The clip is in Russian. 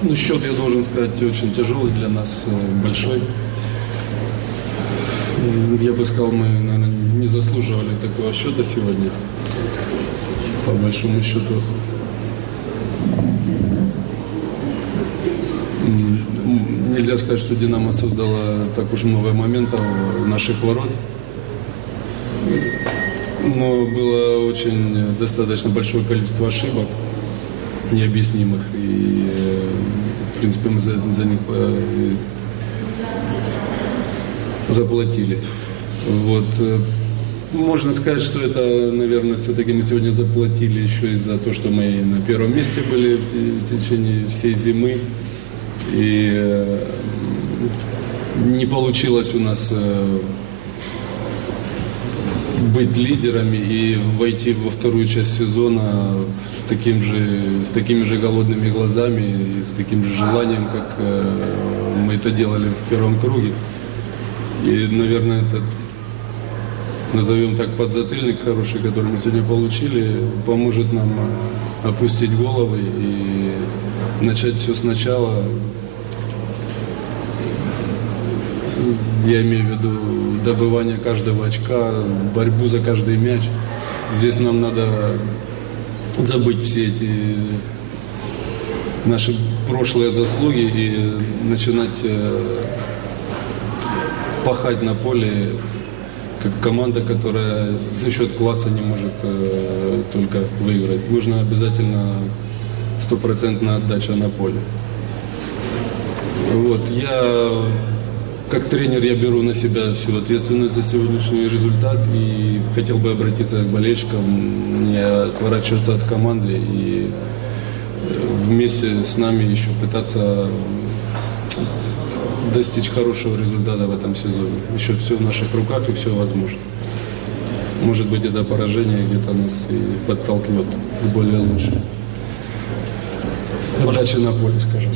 Ну, счет, я должен сказать, очень тяжелый для нас, э, большой. Я бы сказал, мы, наверное, не заслуживали такого счета сегодня. По большому счету. Нельзя сказать, что «Динамо» создала так уж много моментов наших ворот. Но было очень достаточно большое количество ошибок необъяснимых. И, э, в принципе, мы за, за них э, заплатили. Вот. э, Можно сказать, что это, наверное, все-таки мы сегодня заплатили еще и за то, что мы на первом месте были в те- в течение всей зимы. И э, не получилось у нас быть лидерами и войти во вторую часть сезона с, таким же, с такими же голодными глазами и с таким же желанием, как э, мы это делали в первом круге. И, наверное, этот, назовем так, подзатыльник хороший, который мы сегодня получили, поможет нам э, опустить головы и начать все сначала. Я имею в виду добывание каждого очка, борьбу за каждый мяч. Здесь нам надо забыть все эти наши прошлые заслуги и начинать э, пахать на поле как команда, которая за счет класса не может э, только выиграть. Нужно обязательно стопроцентная отдача на поле. Вот, я как тренер я беру на себя всю ответственность за сегодняшний результат и хотел бы обратиться к болельщикам, не отворачиваться от команды и э, вместе с нами еще пытаться достичь хорошего результата в этом сезоне. Еще все в наших руках и все возможно. Может быть, это поражение где-то нас и подтолкнет к более лучшему. Удачи на поле, скажем.